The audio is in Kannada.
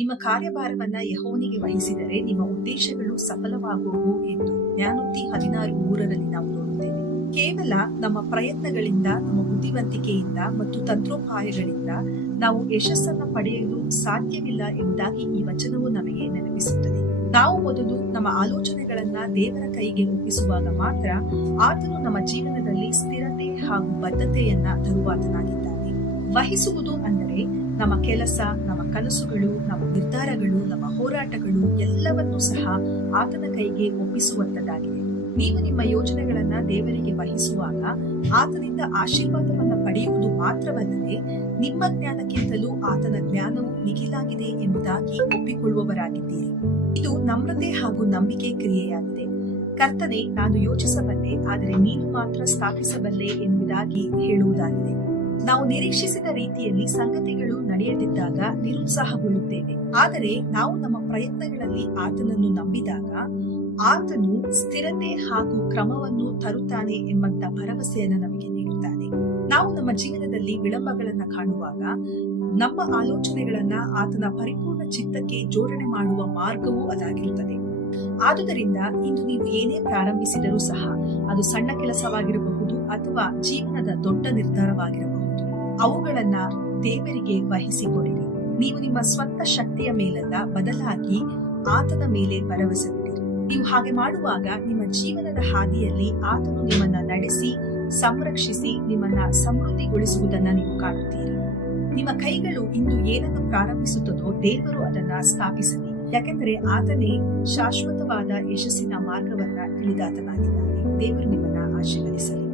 ನಿಮ್ಮ ಕಾರ್ಯಭಾರವನ್ನ ಯಹೋವನಿಗೆ ವಹಿಸಿದರೆ ನಿಮ್ಮ ಉದ್ದೇಶಗಳು ಸಫಲವಾಗುವು ಎಂದು ಜ್ಞಾನೋಕ್ತಿ ಹದಿನಾರು ಮೂರರಲ್ಲಿ ನಾವು ನೋಡುತ್ತೇವೆ. ಕೇವಲ ನಮ್ಮ ಪ್ರಯತ್ನಗಳಿಂದ, ನಮ್ಮ ಬುದ್ಧಿವಂತಿಕೆಯಿಂದ ಮತ್ತು ತಂತ್ರೋಪಾಯಗಳಿಂದ ನಾವು ಯಶಸ್ಸನ್ನು ಪಡೆಯಲು ಸಾಧ್ಯವಿಲ್ಲ ಎಂಬುದಾಗಿ ಈ ವಚನವು ನಮಗೆ ನೆನಪಿಸುತ್ತದೆ. ನಾವು ಮೊದಲು ನಮ್ಮ ಆಲೋಚನೆಗಳನ್ನ ದೇವರ ಕೈಗೆ ಒಪ್ಪಿಸುವಾಗ ಮಾತ್ರ ಆತನು ನಮ್ಮ ಜೀವನದಲ್ಲಿ ಸ್ಥಿರತೆ ಹಾಗೂ ಬದ್ಧತೆಯನ್ನ ತರುವಾತನಾಗಿದ್ದಾನೆ. ವಹಿಸುವುದು ಅಂದರೆ ನಮ್ಮ ಕೆಲಸ ಕನಸುಗಳು, ನಮ್ಮ ನಿರ್ಧಾರಗಳು, ನಮ್ಮ ಹೋರಾಟಗಳು ಎಲ್ಲವನ್ನೂ ಸಹ ಆತನ ಕೈಗೆ ಒಪ್ಪಿಸುವಂತದ್ದಾಗಿದೆ. ನೀವು ನಿಮ್ಮ ಯೋಜನೆಗಳನ್ನ ದೇವರಿಗೆ ವಹಿಸುವಾಗ ಆತನಿಂದ ಆಶೀರ್ವಾದವನ್ನ ಪಡೆಯುವುದು ಮಾತ್ರವಲ್ಲದೆ ನಿಮ್ಮ ಜ್ಞಾನಕ್ಕಿಂತಲೂ ಆತನ ಜ್ಞಾನವು ಮಿಗಿಲಾಗಿದೆ ಎಂಬುದಾಗಿ ಒಪ್ಪಿಕೊಳ್ಳುವವರಾಗಿದ್ದೀರಿ. ಇದು ನಮ್ರತೆ ಹಾಗೂ ನಂಬಿಕೆ ಕ್ರಿಯೆಯಾಗಿದೆ. ಕರ್ತನೆ, ನಾನು ಯೋಚಿಸಬಲ್ಲೆ, ಆದರೆ ನೀನು ಮಾತ್ರ ಸ್ಥಾಪಿಸಬಲ್ಲೆ ಎಂಬುದಾಗಿ ಹೇಳುವುದಾಗಿದೆ. ನಾವು ನಿರೀಕ್ಷಿಸಿದ ರೀತಿಯಲ್ಲಿ ಸಂಗತಿಗಳು ನಡೆಯದಿದ್ದಾಗ ನಿರುತ್ಸಾಹಗೊಳ್ಳುತ್ತೇವೆ. ಆದರೆ ನಾವು ನಮ್ಮ ಪ್ರಯತ್ನಗಳಲ್ಲಿ ಆತನನ್ನು ನಂಬಿದಾಗ ಆತನು ಸ್ಥಿರತೆ ಹಾಗೂ ಕ್ರಮವನ್ನು ತರುತ್ತಾನೆ ಎಂಬಂತ ಭರವಸೆಯನ್ನು ನಮಗೆ ನೀಡುತ್ತಾನೆ. ನಾವು ನಮ್ಮ ಜೀವನದಲ್ಲಿ ವಿಳಂಬಗಳನ್ನ ಕಾಣುವಾಗ ನಮ್ಮ ಆಲೋಚನೆಗಳನ್ನ ಆತನ ಪರಿಪೂರ್ಣ ಚಿತ್ತಕ್ಕೆ ಜೋಡಣೆ ಮಾಡುವ ಮಾರ್ಗವೂ ಅದಾಗಿರುತ್ತದೆ. ಆದುದರಿಂದ ಇಂದು ನೀವು ಏನೇ ಪ್ರಾರಂಭಿಸಿದರೂ ಸಹ ಅದು ಸಣ್ಣ ಕೆಲಸವಾಗಿರಬಹುದು. ಅಥವಾ ಜೀವನದ ದೊಡ್ಡ ನಿರ್ಧಾರವಾಗಿರಬಹುದು. ಅವುಗಳನ್ನ ದೇವರಿಗೆ ವಹಿಸಿಕೊಡಿರಿ. ನೀವು ನಿಮ್ಮ ಸ್ವಂತ ಶಕ್ತಿಯ ಮೇಲಲ್ಲ ಬದಲಾಗಿ ಆತನ ಮೇಲೆ ಭರವಸೆ ನೀವು ಹಾಗೆ ಮಾಡುವಾಗ ನಿಮ್ಮ ಜೀವನದ ಹಾದಿಯಲ್ಲಿ ಆತನು ನಿಮ್ಮನ್ನ ನಡೆಸಿ, ಸಂರಕ್ಷಿಸಿ, ನಿಮ್ಮನ್ನ ಸಮೃದ್ಧಿಗೊಳಿಸುವುದನ್ನ ನೀವು ಕಾಣುತ್ತೀರಿ. ನಿಮ್ಮ ಕೈಗಳು ಇಂದು ಏನನ್ನು ಪ್ರಾರಂಭಿಸುತ್ತದೋ ದೇವರು ಅದನ್ನ ಸ್ಥಾಪಿಸಲಿ. ಯಾಕೆಂದರೆ ಆತನೇ ಶಾಶ್ವತವಾದ ಯಶಸ್ಸಿನ ಮಾರ್ಗವನ್ನ ತಿಳಿದಾತನಾಗಿದ್ದಾನೆ. ದೇವರು ನಿಮ್ಮನ್ನ ಆಶೀರ್ವದಿಸಲಿ.